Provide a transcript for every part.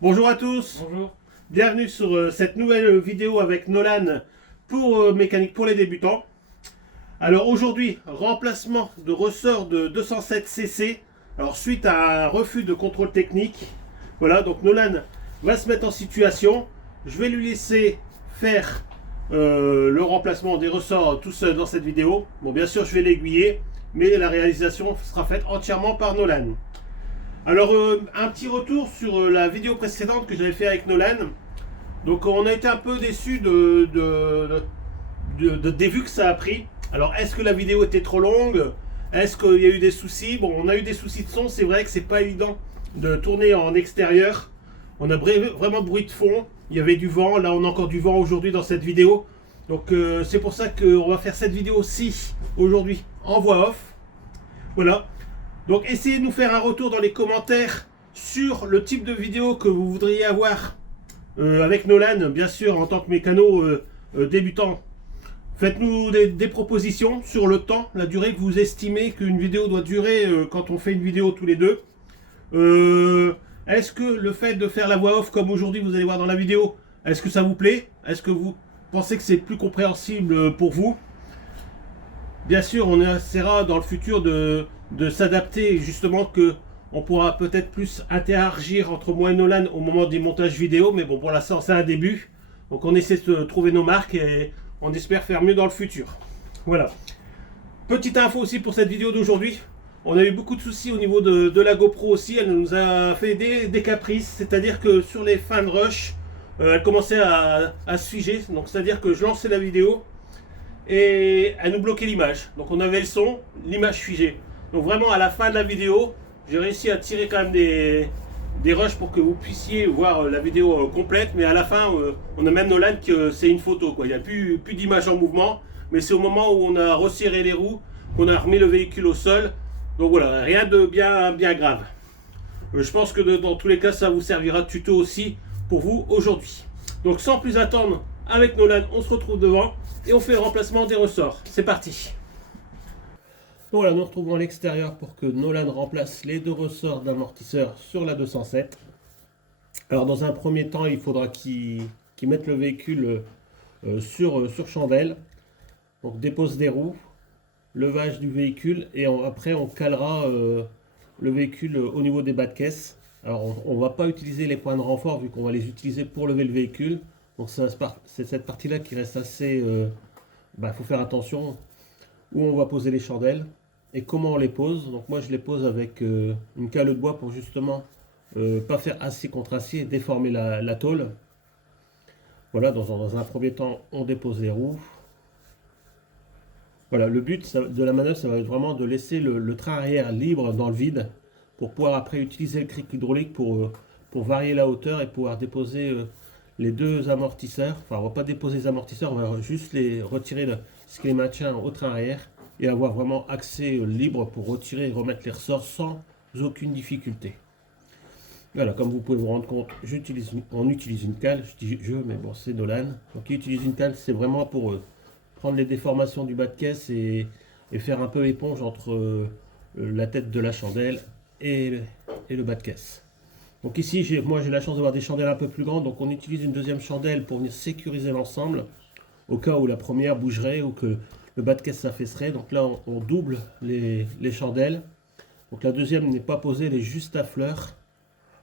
Bonjour à tous, Bonjour. bienvenue sur cette nouvelle vidéo avec Nolan pour mécanique pour les débutants. Alors aujourd'hui, remplacement de ressort de 207cc, alors suite à un refus de contrôle technique. Voilà, donc Nolan va se mettre en situation, je vais lui laisser faire le remplacement des ressorts tout seul dans cette vidéo. Bon, bien sûr je vais l'aiguiller, mais la réalisation sera faite entièrement par Nolan. Alors, un petit retour sur la vidéo précédente que j'avais fait avec Nolan. Donc, on a été un peu déçus des vues que ça a pris. Alors, est-ce que la vidéo était trop longue? Est-ce qu'il y a eu des soucis? Bon, on a eu des soucis de son. C'est vrai que c'est pas évident de tourner en extérieur. On a vraiment bruit de fond. Il y avait du vent. Là, on a encore du vent aujourd'hui dans cette vidéo. Donc, c'est pour ça qu'on va faire cette vidéo aussi aujourd'hui en voix off. Voilà. Donc essayez de nous faire un retour dans les commentaires sur le type de vidéo que vous voudriez avoir avec Nolan, bien sûr, en tant que mécano débutant. Faites-nous des propositions sur le temps, la durée que vous estimez qu'une vidéo doit durer quand on fait une vidéo tous les deux. Est-ce que le fait de faire la voix off comme aujourd'hui vous allez voir dans la vidéo, est-ce que ça vous plaît? Est-ce que vous pensez que c'est plus compréhensible pour vous? Bien sûr, on essaiera dans le futur de s'adapter, justement, que on pourra peut-être plus interagir entre moi et Nolan au moment des montages vidéo, mais bon, pour l'instant, c'est un début. Donc on essaie de trouver nos marques et on espère faire mieux dans le futur. Voilà. Petite info aussi pour cette vidéo d'aujourd'hui. On a eu beaucoup de soucis au niveau de la GoPro aussi. Elle nous a fait des caprices, c'est-à-dire que sur les fins de rush, elle commençait à se figer. Donc c'est-à-dire que je lançais la vidéo et elle nous bloquait l'image. Donc on avait le son, l'image figée. Donc vraiment à la fin de la vidéo, j'ai réussi à tirer quand même des rushs pour que vous puissiez voir la vidéo complète. Mais à la fin, on a même Nolan que c'est une photo, quoi. Il n'y a plus d'image en mouvement. Mais c'est au moment où on a resserré les roues qu'on a remis le véhicule au sol. Donc voilà, rien de bien grave. Je pense que dans tous les cas, ça vous servira de tuto aussi pour vous aujourd'hui. Donc sans plus attendre, avec Nolan, on se retrouve devant et on fait le remplacement des ressorts. C'est parti. Donc voilà, nous retrouvons à l'extérieur pour que Nolan remplace les deux ressorts d'amortisseur sur la 207. Alors dans un premier temps, il faudra qu'il mette le véhicule sur chandelle. Donc dépose des roues, levage du véhicule et après on calera le véhicule au niveau des bas de caisse. Alors on ne va pas utiliser les points de renfort vu qu'on va les utiliser pour lever le véhicule. Donc c'est cette partie-là qui reste assez... faut faire attention où on va poser les chandelles et comment on les pose. Donc moi je les pose avec une cale de bois pour justement pas faire acier contre acier et déformer la tôle. Voilà, dans un premier temps on dépose les roues. Voilà, le but de la manœuvre, ça va être vraiment de laisser le train arrière libre dans le vide pour pouvoir après utiliser le cric hydraulique pour varier la hauteur et pouvoir déposer les deux amortisseurs. Enfin, on ne va pas déposer les amortisseurs, on va juste les retirer ce qui les maintient au train arrière et avoir vraiment accès libre pour retirer et remettre les ressorts sans aucune difficulté. Voilà, comme vous pouvez vous rendre compte, on utilise une cale, je dis je, mais bon, c'est Nolan. Donc il utilise une cale, c'est vraiment pour prendre les déformations du bas de caisse et faire un peu éponge entre la tête de la chandelle et le bas de caisse. Donc ici, moi j'ai la chance d'avoir des chandelles un peu plus grandes, donc on utilise une deuxième chandelle pour venir sécuriser l'ensemble, au cas où la première bougerait ou que le bas de caisse s'affaisserait. Donc là, on double les chandelles. Donc la deuxième n'est pas posée, elle est juste à fleur.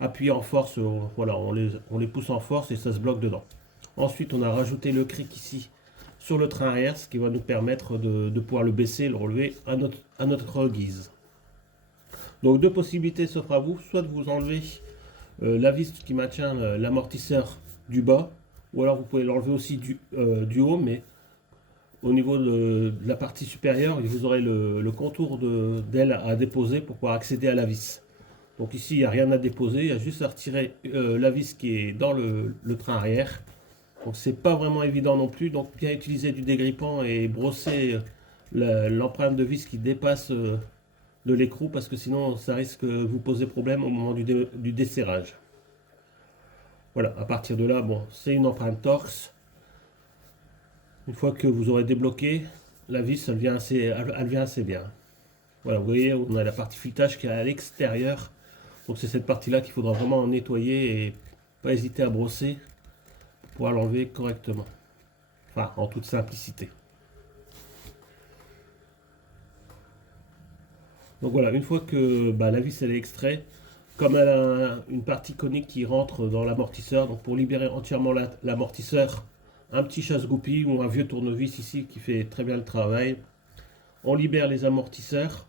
Appuyée en force, voilà, on les pousse en force et ça se bloque dedans. Ensuite, on a rajouté le cric ici sur le train arrière, ce qui va nous permettre de pouvoir le baisser et le relever à notre guise. Donc deux possibilités s'offrent à vous, soit de vous enlever la vis qui maintient l'amortisseur du bas, ou alors vous pouvez l'enlever aussi du haut, mais au niveau de la partie supérieure, vous aurez le contour d'aile à déposer pour pouvoir accéder à la vis. Donc ici, il n'y a rien à déposer, il y a juste à retirer la vis qui est dans le train arrière. Donc c'est pas vraiment évident non plus, donc bien utiliser du dégrippant et brosser l'empreinte de vis qui dépasse de l'écrou parce que sinon ça risque de vous poser problème au moment du desserrage. Voilà, à partir de là, bon, c'est une empreinte torse. Une fois que vous aurez débloqué, la vis elle vient assez bien. Voilà, vous voyez, on a la partie filetage qui est à l'extérieur. Donc c'est cette partie-là qu'il faudra vraiment nettoyer pas hésiter à brosser pour pouvoir l'enlever correctement. Enfin, en toute simplicité. Donc voilà, une fois que la vis elle est extraite, comme elle a une partie conique qui rentre dans l'amortisseur, donc pour libérer entièrement l'amortisseur, un petit chasse-goupille ou un vieux tournevis ici qui fait très bien le travail. On libère les amortisseurs.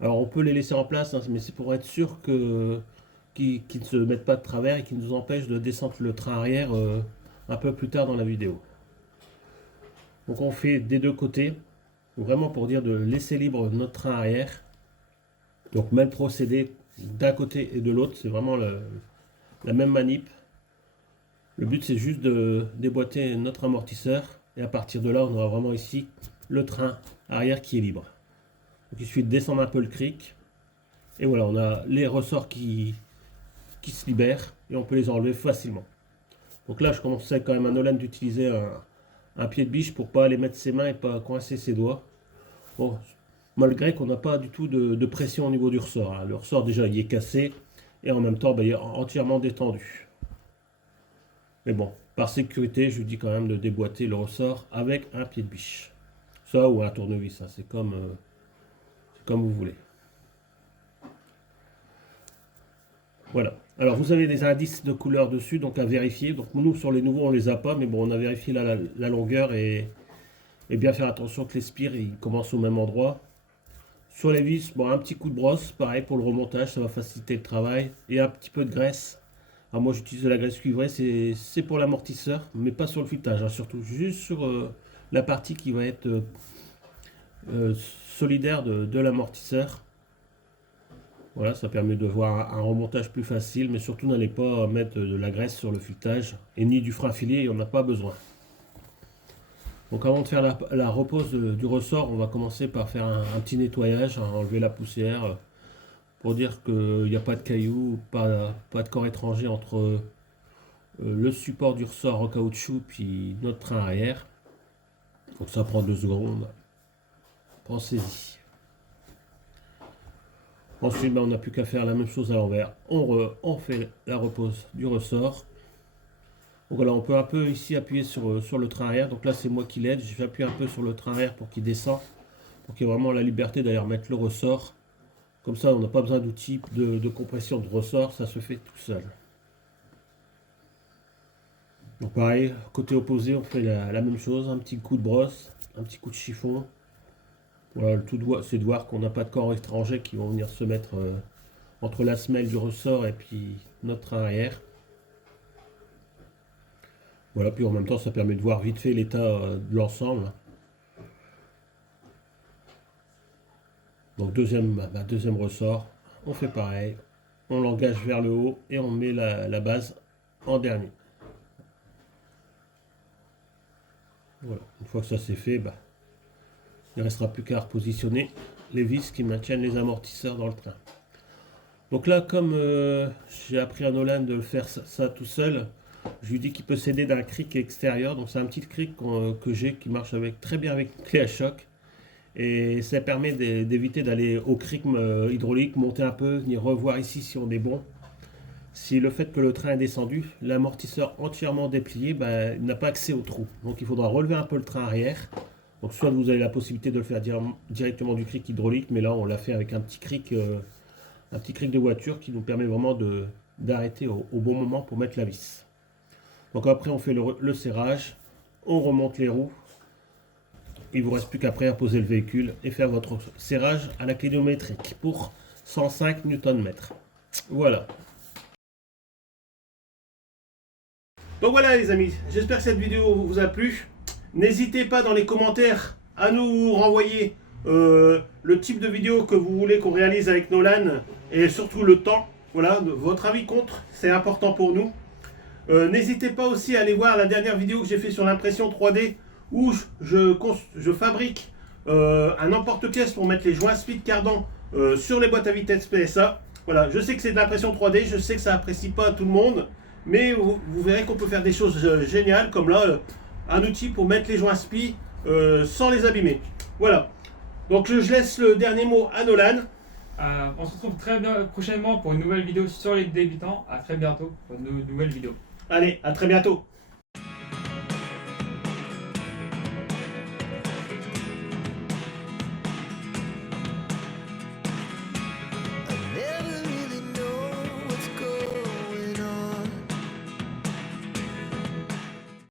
Alors on peut les laisser en place, hein, mais c'est pour être sûr qu'ils ne se mettent pas de travers et qu'ils nous empêchent de descendre le train arrière un peu plus tard dans la vidéo. Donc on fait des deux côtés, vraiment pour dire de laisser libre notre train arrière. Donc même procédé d'un côté et de l'autre, c'est vraiment la même manip. Le but c'est juste de déboîter notre amortisseur et à partir de là on aura vraiment ici le train arrière qui est libre. Donc il suffit de descendre un peu le cric et voilà, on a les ressorts qui se libèrent et on peut les enlever facilement. Donc là je conseille quand même à Nolan d'utiliser un pied de biche pour pas aller mettre ses mains et pas coincer ses doigts. Bon, malgré qu'on n'a pas du tout de pression au niveau du ressort, hein. Le ressort déjà il est cassé et en même temps il est entièrement détendu. Mais bon, par sécurité, je vous dis quand même de déboîter le ressort avec un pied de biche. Ça ou un tournevis, hein, c'est comme vous voulez. Voilà. Alors vous avez des indices de couleur dessus, donc à vérifier. Donc nous sur les nouveaux on les a pas, mais bon on a vérifié la longueur et bien faire attention que les spires ils commencent au même endroit. Sur les vis, bon un petit coup de brosse, pareil pour le remontage, ça va faciliter le travail. Et un petit peu de graisse. Alors moi j'utilise de la graisse cuivrée, c'est pour l'amortisseur, mais pas sur le filetage, hein, surtout juste sur la partie qui va être solidaire de l'amortisseur. Voilà, ça permet de voir un remontage plus facile, mais surtout n'allez pas mettre de la graisse sur le filetage et ni du frein filé, on n'a pas besoin. Donc avant de faire la repose du ressort, on va commencer par faire un petit nettoyage, hein, enlever la poussière, pour dire qu'il n'y a pas de cailloux, pas de corps étranger entre le support du ressort en caoutchouc puis notre train arrière. Donc ça prend 2 secondes. Pensez-y. Ensuite, on n'a plus qu'à faire la même chose à l'envers. On fait la repose du ressort. Donc voilà, on peut un peu ici appuyer sur le train arrière. Donc là, c'est moi qui l'aide. Je vais appuyer un peu sur le train arrière pour qu'il descende. Pour qu'il y ait vraiment la liberté d'aller remettre le ressort. Comme ça, on n'a pas besoin d'outils de compression de ressort. Ça se fait tout seul. Donc pareil, côté opposé, on fait la même chose. Un petit coup de brosse, un petit coup de chiffon. Voilà, le tout c'est de voir qu'on n'a pas de corps étrangers qui vont venir se mettre entre la semelle du ressort et puis notre train arrière. Voilà, puis en même temps ça permet de voir vite fait l'état de l'ensemble. Donc deuxième ressort, on fait pareil, on l'engage vers le haut et on met la base en dernier. Voilà, une fois que ça c'est fait, il ne restera plus qu'à repositionner les vis qui maintiennent les amortisseurs dans le train. Donc là, comme j'ai appris à Nolan de le faire ça tout seul, je lui dis qu'il peut s'aider d'un cric extérieur. Donc c'est un petit cric que j'ai qui marche très bien avec une clé à choc. Et ça permet d'éviter d'aller au cric hydraulique, monter un peu, venir revoir ici si on est bon. Si le fait que le train est descendu, l'amortisseur entièrement déplié, il n'a pas accès au trou. Donc il faudra relever un peu le train arrière. Donc soit vous avez la possibilité de le faire directement du cric hydraulique, mais là on l'a fait avec un petit cric de voiture qui nous permet vraiment d'arrêter au bon moment pour mettre la vis. Donc après on fait le serrage, on remonte les roues. Il ne vous reste plus qu'après à poser le véhicule et faire votre serrage à la clinométrique pour 105 Nm. Voilà. Donc voilà les amis, j'espère que cette vidéo vous a plu. N'hésitez pas dans les commentaires à nous renvoyer le type de vidéo que vous voulez qu'on réalise avec Nolan et surtout le temps. Voilà, votre avis compte, c'est important pour nous. N'hésitez pas aussi à aller voir la dernière vidéo que j'ai fait sur l'impression 3D où je fabrique un emporte-pièce pour mettre les joints speed cardan sur les boîtes à vitesse PSA. Voilà, je sais que c'est de l'impression 3D, je sais que ça apprécie pas tout le monde, mais vous verrez qu'on peut faire des choses géniales comme là. Un outil pour mettre les joints SPI sans les abîmer. Voilà. Donc je laisse le dernier mot à Nolan. On se retrouve très bien prochainement pour une nouvelle vidéo sur les débutants. À très bientôt pour une nouvelle vidéo. Allez, à très bientôt.